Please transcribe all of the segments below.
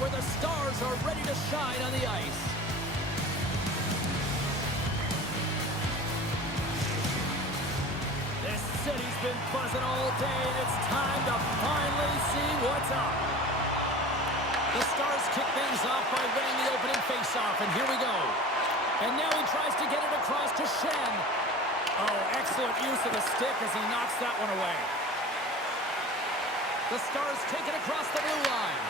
where the Stars are ready to shine on the ice. This city's been buzzing all day, and it's time to finally see what's up. The Stars kick things off by winning the opening faceoff, and here we go. And now he tries to get it across to Shen. Oh, excellent use of the stick as he knocks that one away. The Stars take it across the blue line.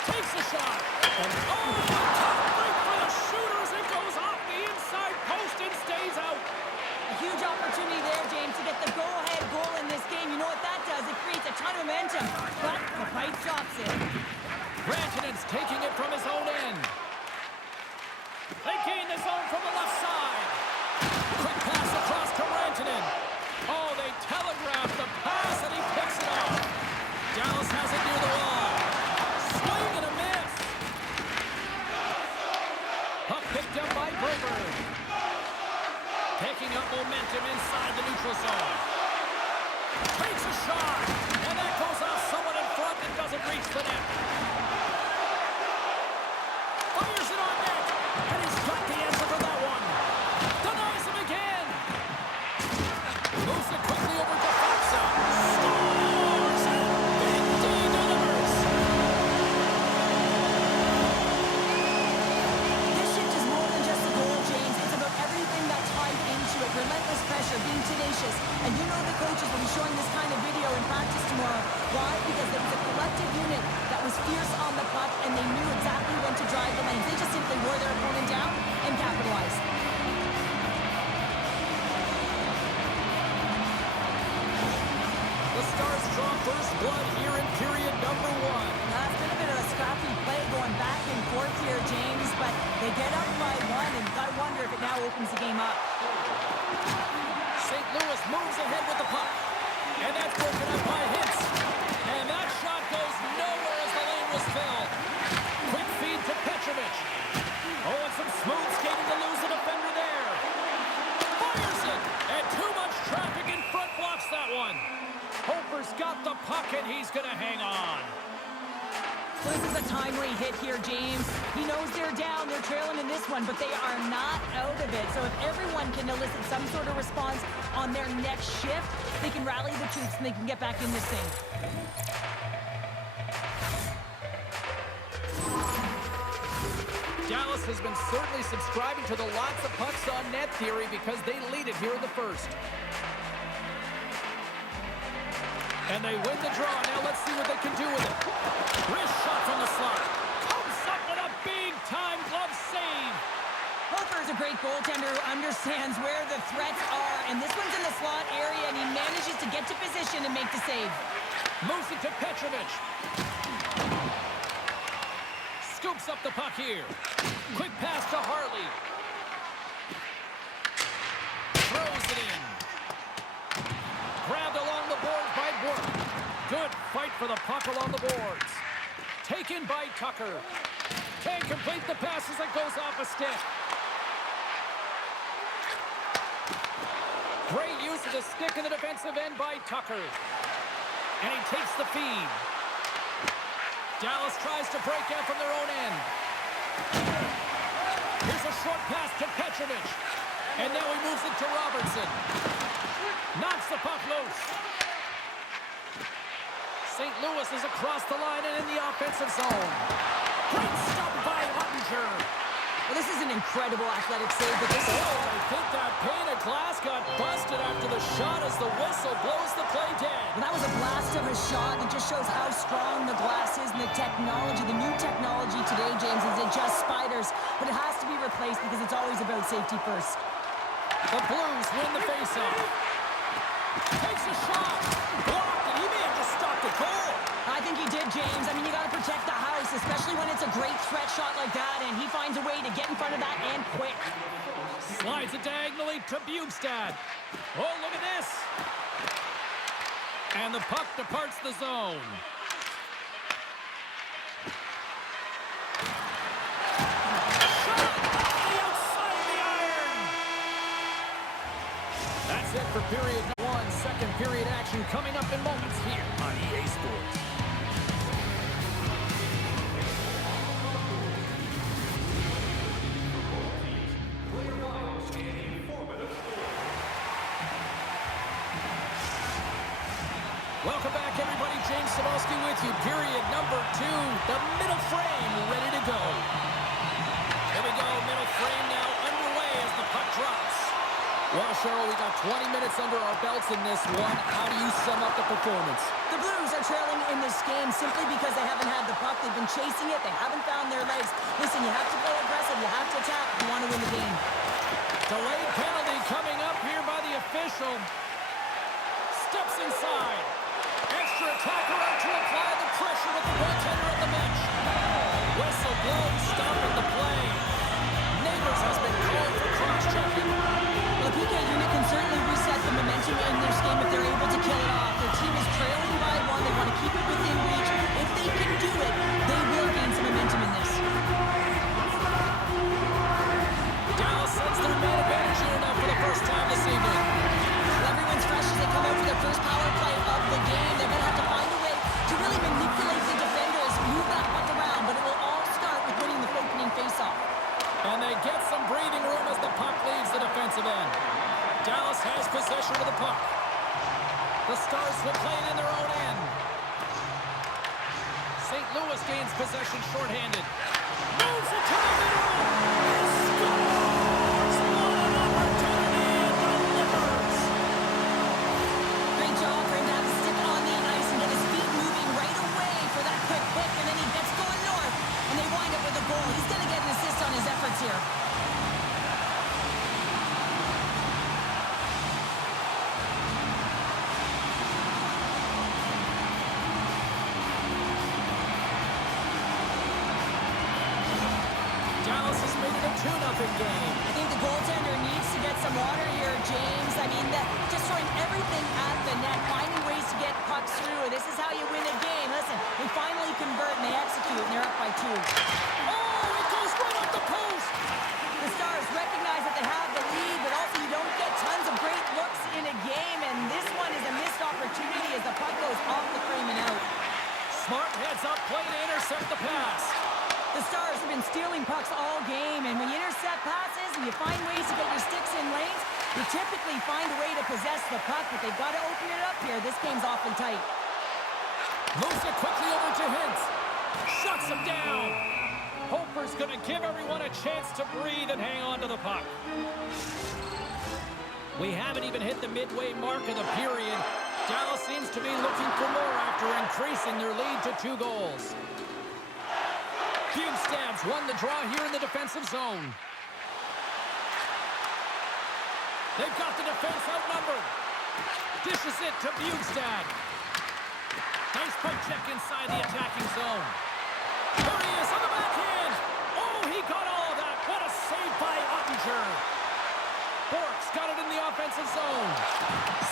Takes a shot. And oh, a tough break for the shooters. It goes off the inside post and stays out. A huge opportunity there, James, to get the go-ahead goal in this game. You know what that does? It creates a ton of momentum. But the fight stops it. Rantanen's taking it from his own end. They gain the zone from the left side. Quick pass across to Rantanen. Oh, they telegraphed the pass, and he picks it off. Dallas has it near the wall. Swing and a miss. Puck picked up by Braber. Picking up momentum inside the neutral zone. Takes a shot, and that goes off someone in front and doesn't reach the net. Fires it on net, and he's got the answer for that one. Denies him again. Moves it quickly over to Foxa. Scores, and Big D delivers. This shift is more than just a goal, James. It's about everything that tied into it. Relentless pressure, being tenacious. And you know the coaches will be showing this kind of video in practice tomorrow. Why? Because there was a collective unit that was fierce on the puck, and they knew exactly when to drive the lanes. They just simply wore their opponent down and capitalized. The Stars draw first blood here in period number 1. It's been a bit of a scrappy play going back and forth here, James, but they get up by one, and you got to wonder if it now opens the game up. St. Louis moves ahead with the puck, and that's broken up by Hintz. And that shot goes nowhere as the lane was filled. Quick feed to Petrovic. Oh, and some smooth skating to lose the defender there. Fires it, and too much traffic in front blocks that one. Hofer's got the puck, and he's going to hang on. Well, this is a timely hit here, James. He knows they're down, they're trailing in this one, but they are not out of it. So if everyone can elicit some sort of response on their next shift, they can rally the troops and they can get back in this thing. Dallas has been certainly subscribing to the lots of pucks on net theory because they lead it here in the first. And they win the draw. Now let's see what they can do with it. Wrist shot from the slot. Comes up with a big-time glove save. Hofer's a great goaltender who understands where the threats are, and this one's in the slot area, and he manages to get to position and make the save. Moves it to Petrovic. Scoops up the puck here. Quick pass to Harley. Throws it in. Grabbed along the boards by Burke. Good fight for the puck along the boards. Taken by Tucker. Can't complete the pass as it goes off a stick. Great use of the stick in the defensive end by Tucker. And he takes the feed. Dallas tries to break out from their own end. Here's a short pass to Petrovic. And now he moves it to Robertson. Knocks the puck loose. St. Louis is across the line and in the offensive zone. Great stop by Huttinger. Well, this is an incredible athletic save, but this is... I think that pane of glass got busted after the shot as the whistle blows the play dead. Well, that was a blast of a shot. It just shows how strong the glass is and the technology. The new technology today, James, is it just spiders, but it has to be replaced because it's always about safety first. The Blues win the faceoff. Takes a shot. Blocked, and he may have just stopped the goal. I think he did, James. I mean, you got to protect the house, especially when it's a great threat shot like that, and he finds a way to get in front of that and quick. Slides it diagonally to Bjugstad. Oh, look at this. And the puck departs the zone. Shot off the outside of the iron. That's it for period 1. Second period action coming up in moments here on EA Sports. Pavelski with you. Period number 2. The middle frame ready to go. Here we go. Middle frame now underway as the puck drops. Well, Cheryl, we got 20 minutes under our belts in this one. How do you sum up the performance? The Blues are trailing in this game simply because they haven't had the puck. They've been chasing it. They haven't found their legs. Listen, you have to play aggressive. You have to attack if you want to win the game. Delayed penalty coming up here by the official. Steps inside. Extra attacker out to apply the pressure with the goaltender at the bench. Whistle blown, stopping the play. Neighbors has been called for cross-checking. The PK unit can certainly reset the momentum in this game if they're able to kill it off. Their team is trailing by 1. They want to keep it within reach. If they can do it, they will gain some momentum in this. Dallas sends their man advantage unit up for the first time this evening. Well, everyone's fresh as they come out for their first power play of the game. They're going to have to find a way to really manipulate the defenders, move that puck around, but it will all start with winning the opening faceoff. And they get some breathing room as the puck leaves the defensive end. Dallas has possession of the puck. The Stars will play it in their own end. St. Louis gains possession shorthanded. Moves it to the middle. He scores! What an opportunity and delivers! Great job for him to have to stick on the ice and get his feet moving right away for that quick pick, and then he gets going north, and they wind up with a goal. He's going to get an assist on his efforts here. Dallas has made it a 2-0 game. I think the goaltender needs to get some water here, James. I mean, just throwing everything at the net, finding ways to get pucks through. This is how you win a game. Listen, they finally convert and they execute, and they're up by 2. Oh, it goes right off the post. The Stars recognize that they have the lead, but also you don't get tons of great looks in a game, and this one is a missed opportunity as the puck goes off the frame and out. Smart heads up play to intercept the pass. The Stars have been stealing pucks all game, and when you intercept passes and you find ways to get your sticks in lanes, you typically find a way to possess the puck, but they've got to open it up here. This game's awfully tight. Moves it quickly over to Hintz. Shuts him down. Hofer's going to give everyone a chance to breathe and hang on to the puck. We haven't even hit the midway mark of the period. Dallas seems to be looking for more after increasing their lead to 2 goals. Bjugstad's won the draw here in the defensive zone. They've got the defense outnumbered. Dishes it to Bjugstad. Nice poke check inside the attacking zone. There he is on the backhand. Oh, he got all of that. What a save by Ottinger. Bork's got it in the offensive zone.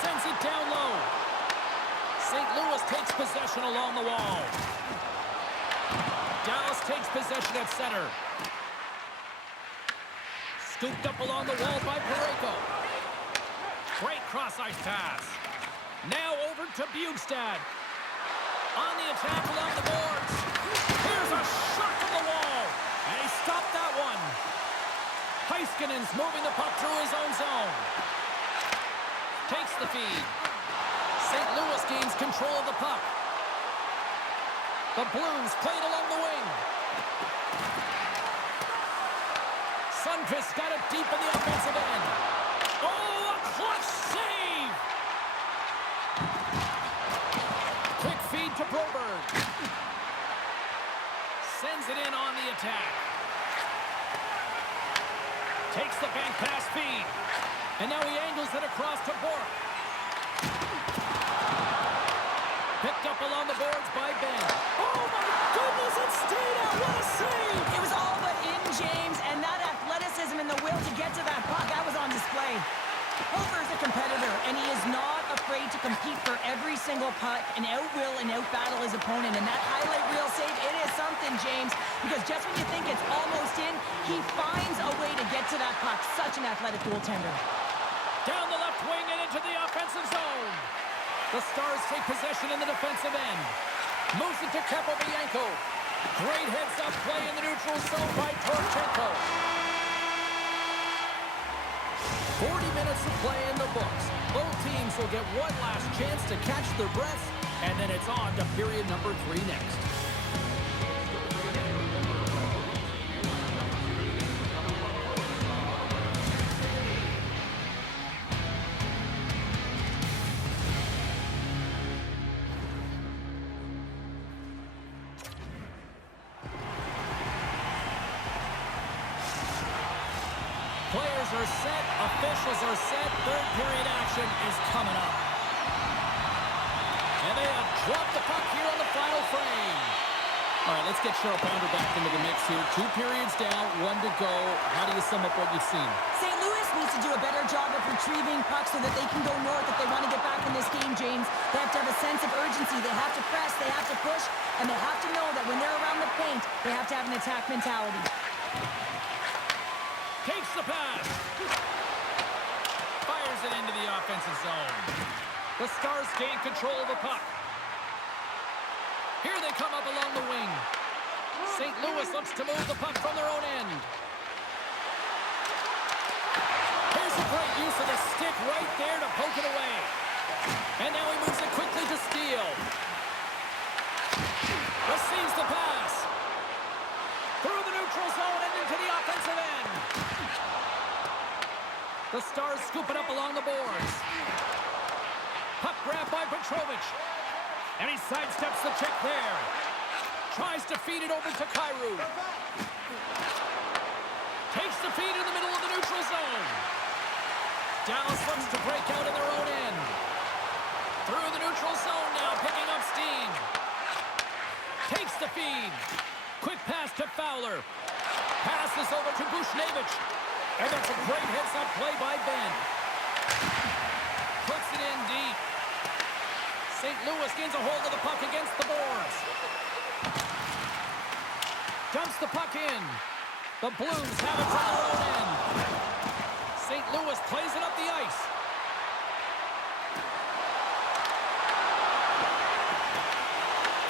Sends it down low. St. Louis takes possession along the wall. Dallas takes possession at center. Scooped up along the wall by Parayko. Great cross-ice pass. Now over to Bjugstad. On the attack along the boards. Here's a shot from the wall. And he stopped that one. Heiskanen's moving the puck through his own zone. Takes the feed. St. Louis gains control of the puck. The Blues played along the wing. Sundqvist got it deep in the offensive end. Oh, a clutch save! Quick feed to Broberg. Sends it in on the attack. Takes the bank pass feed. And now he angles it across to Bork. Picked up along the boards by Ben. Oh, my goodness, it stayed out. What a save! It was all but in, James, and that athleticism and the will to get to that puck, that was on display. Hofer's a competitor, and he is not afraid to compete for every single puck and out-will and out-battle his opponent. And that highlight reel save, it is something, James, because just when you think it's almost in, he finds a way to get to that puck. Such an athletic goaltender. Down the left wing and into the offensive zone. The Stars take possession in the defensive end. Moves it to Kepovienko. Great heads-up play in the neutral zone by Torchenko. 40 minutes of play in the books. Both teams will get one last chance to catch their breaths And then it's on to period number 3 next. Players are set, officials are set, third period action is coming up. And they have dropped the puck here on the final frame. All right, let's get Cheryl Pounder back into the mix here. 2 periods down, 1 to go. How do you sum up what you've seen? St. Louis needs to do a better job of retrieving pucks so that they can go north if they want to get back in this game, James. They have to have a sense of urgency. They have to press, they have to push, and they have to know that when they're around the paint, they have to have an attack mentality. Takes the pass. Fires it into the offensive zone. The Stars gain control of the puck. Here they come up along the wing. St. Louis looks to move the puck from their own end. Here's a great use of the stick right there to poke it away. And now he moves it quickly to Steele. Receives the pass. Through the neutral zone and into the offensive end. The Stars scoop it up along the boards. Puck grab by Petrovic. And he sidesteps the check there. Tries to feed it over to Kyrou. Takes the feed in the middle of the neutral zone. Dallas looks to break out in their own end. Through the neutral zone now, picking up steam. Takes the feed. Quick pass to Fowler. Passes over to Bushnevich. And that's a great heads-up play by Ben. Puts it in deep. St. Louis gains a hold of the puck against the boards. Dumps the puck in. The Blues have it from their own end. St. Louis plays it up the ice.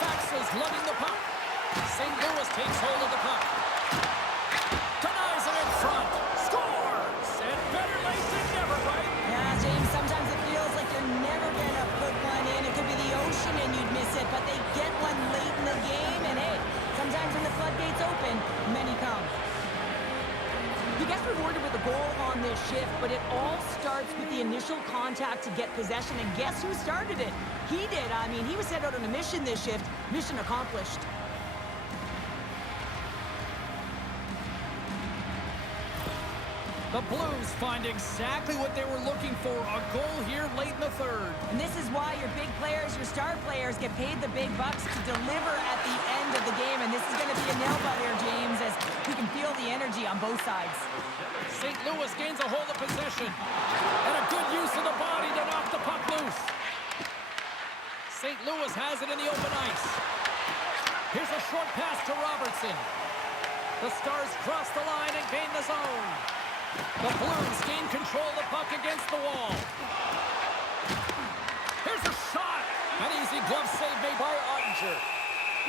Faxas lugging the puck. St. Louis takes hold of the puck. Denies it in front. Scores! And better late than never, right? Yeah, James, sometimes it feels like you're never going to put one in. It could be the ocean and you'd miss it, but they get one late in the game, and hey, sometimes when the floodgates open, many come. He gets rewarded with a goal on this shift, but it all starts with the initial contact to get possession, and guess who started it? He did. I mean, he was sent out on a mission this shift. Mission accomplished. The Blues find exactly what they were looking for, a goal here late in the third. And this is why your big players, your star players, get paid the big bucks to deliver at the end of the game. And this is going to be a nail-biter, James, as we can feel the energy on both sides. St. Louis gains a hold of possession. And a good use of the body to knock the puck loose. St. Louis has it in the open ice. Here's a short pass to Robertson. The Stars cross the line and gain the zone. The Blues gain control of the puck against the wall. Here's a shot. An easy glove save made by Ottinger.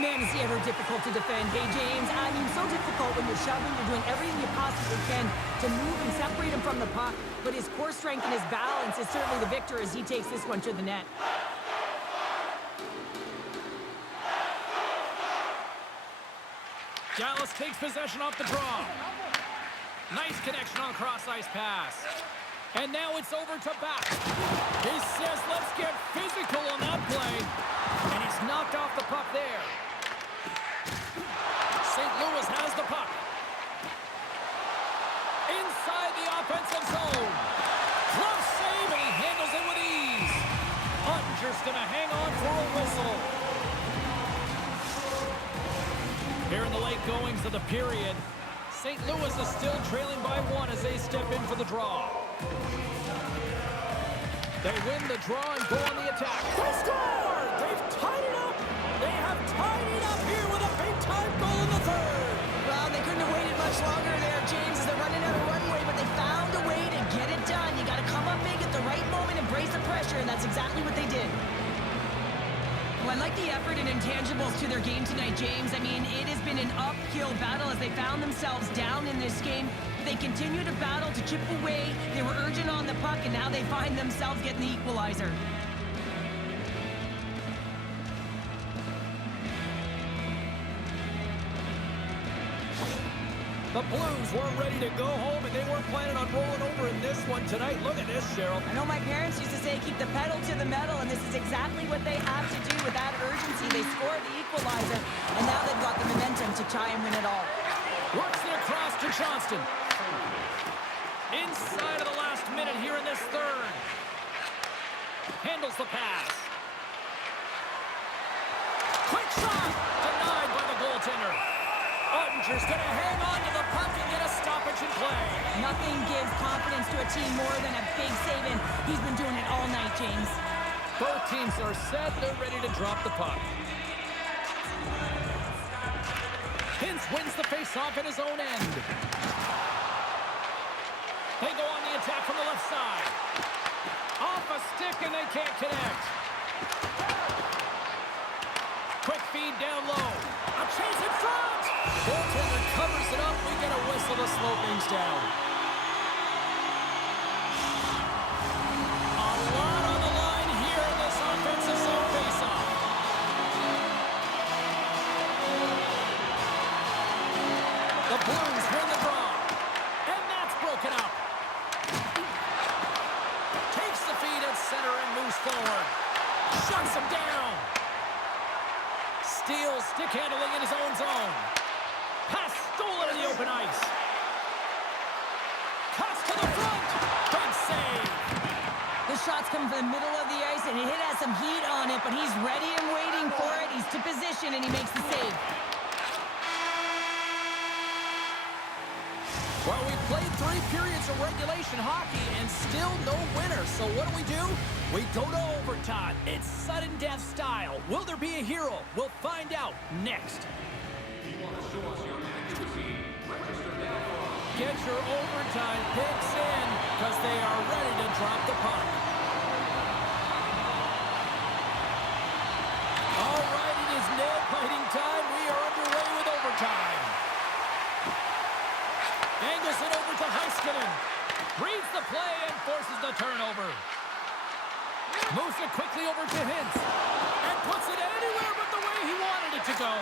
Man, is he ever difficult to defend. Hey, James, I mean, so difficult when you're shoving, you're doing everything you possibly can to move and separate him from the puck. But his core strength and his balance is certainly the victor as he takes this one to the net. Dallas takes possession off the draw. Nice connection on the cross-ice pass. And now it's over to Back. He says, let's get physical on that play. And he's knocked off the puck there. St. Louis has the puck. Inside the offensive zone. Glove save, and he handles it with ease. Ottinger's going to hang on for a whistle. Here in the late goings of the period, St. Louis is still trailing by 1 as they step in for the draw. They win the draw and go on the attack. They score! They've tied it up! They have tied it up here with a big-time goal in the third! Well, they couldn't have waited much longer there, James, as they're running out of runway, but they found a way to get it done. You got to come up big at the right moment and brace the pressure, and that's exactly what they did. Well, I like the effort and intangibles to their game tonight, James. I mean, it has been an uphill battle as they found themselves down in this game. They continue to battle to chip away. They were urgent on the puck, and now they find themselves getting the equalizer. The Blues weren't ready to go home, and they weren't planning on rolling over in this one tonight. Look at this, Cheryl. I know my parents used to say keep the pedal to the metal, and this is exactly what they have to do with that urgency. They scored the equalizer, and now they've got the momentum to try and win it all. Works it across to Johnston. Inside of the last minute here in this third. Handles the pass. Quick shot! Denied by the goaltender. Ottinger's going to hang on to the puck and get a stoppage in play. Nothing gives confidence to a team more than a big save, and he's been doing it all night, James. Both teams are set. They're ready to drop the puck. Hintz wins the face-off in his own end. They go on the attack from the left side. Off a stick, and they can't connect. Quick feed down low. A chase in front. Goaltender covers it up. We get a whistle to slow things down. A lot on the line here in this offensive zone faceoff. The Blues win the draw. And that's broken up. Takes the feed at center and moves forward. Shuts him down. Steals stick handling in his own zone. Pass stolen in the open ice. Cuts to the front. Big save. The shot's coming from the middle of the ice, and it has some heat on it, but he's ready and waiting for it. He's to position, and he makes the save. Well, we played 3 periods of regulation hockey and still no winner. So what do? We go to overtime. It's sudden death style. Will there be a hero? We'll find out next. Get your overtime picks in because they are ready to drop the puck. All right, it is nail-biting time. We are underway with overtime. Angles it over to Heiskanen. Reads the play and forces the turnover. Moves it quickly over to Hintz. And puts it anywhere but the way he wanted it to go.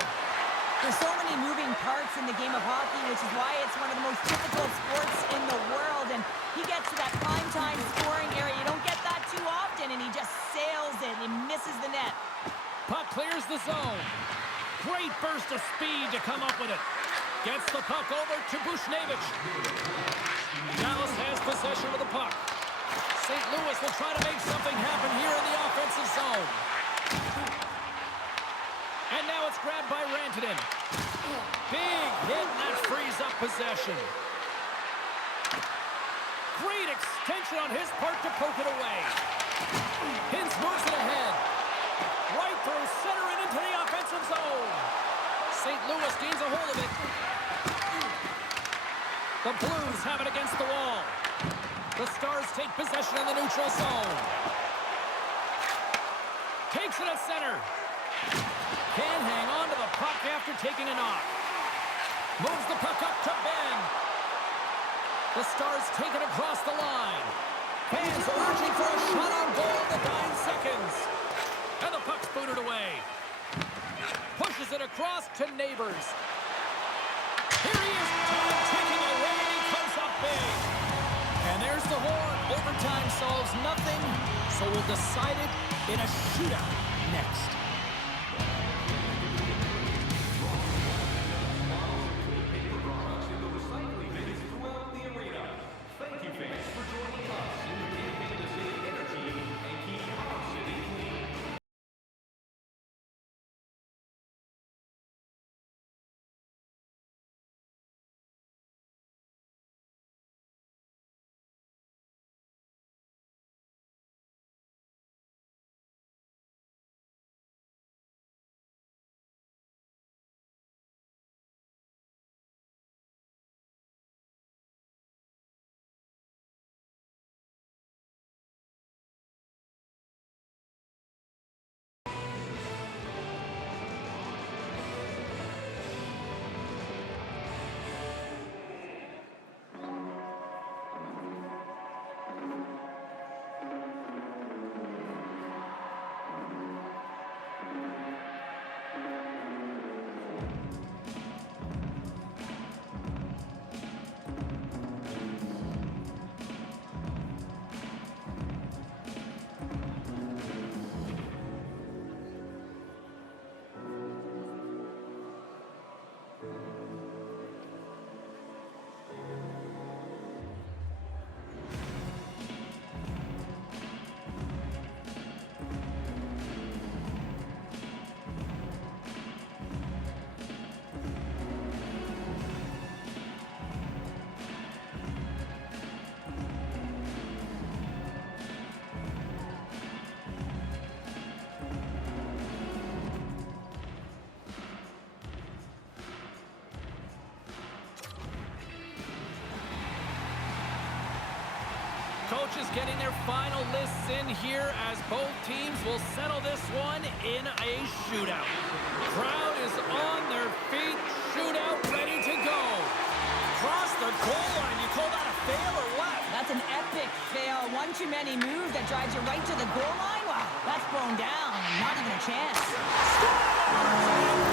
There's so many moving parts in the game of hockey, which is why it's one of the most difficult sports in the world. And he gets to that prime-time scoring area. You don't get that too often, and he just sails it and misses the net. Puck clears the zone. Great burst of speed to come up with it. Gets the puck over to Bushnevich. Dallas has possession of the puck. St. Louis will try to make something happen here in the offensive zone. And now it's grabbed by Rantanen. Big hit, and that frees up possession. Great extension on his part to poke it away. Hintz moves it ahead. Right through center and into the offensive zone. St. Louis gains a hold of it. The Blues have it against the wall. The Stars take possession in the neutral zone. Takes it at center. Can't hang on to the puck after taking a knock. Moves the puck up to Ben. The Stars take it across the line. Fans urging for a shot on goal in the 9 seconds. And the puck's booted away. Pushes it across to Neighbors. Here he is, time ticking away, and he comes up big. And there's the horn. Overtime solves nothing, so we'll decide it in a shootout next. coaches getting their final lists in here as both teams will settle this one in a shootout. Crowd is on their feet. Shootout ready to go. Cross the goal line. You call that a fail or what? That's an epic fail. One too many moves that drives you right to the goal line. Wow, that's blown down. Not even a chance.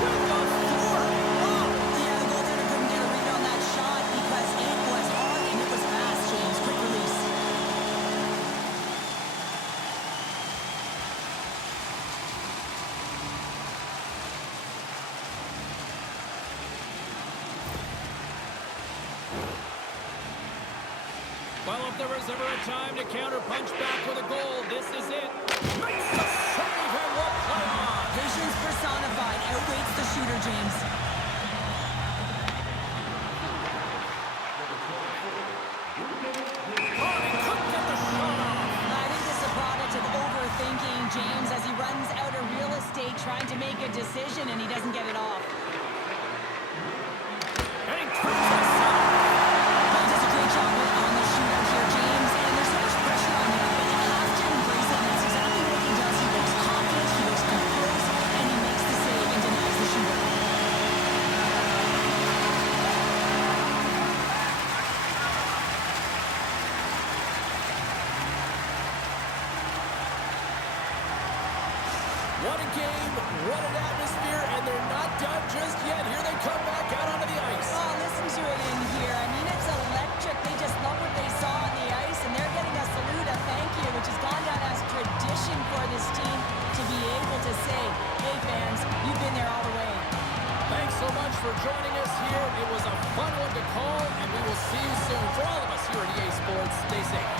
With the floor. Oh, yeah, the goaltender couldn't get a read on that shot because it was hard and it was fast, James. Quick release. Well, if there was ever a time to counter-punch back with a goal, this is it. Makes the save, and what play on! Patience personified outweighs the shooter, James. Oh, he couldn't get the shot off. I think this is a product of overthinking, James, as he runs out of real estate trying to make a decision and he doesn't get it off. And he turns it aside. He does a great job on the shootout here, James, and there's so much pressure on him, but you have to embrace it, and that's exactly what he does. He looks confident, he looks composed, and he makes the save and denies the shooter. What a game, what an atmosphere, and they're not done just yet. Here they come back out onto the ice. Oh, listen to it in here. I mean, it's electric. They just love what they saw on the ice, and they're getting a salute, a thank you, which has gone down as tradition for this team to be able to say, hey, fans, you've been there all the way. Thanks so much for joining us here. It was a fun one to call, and we will see you soon. For all of us here at EA Sports, stay safe.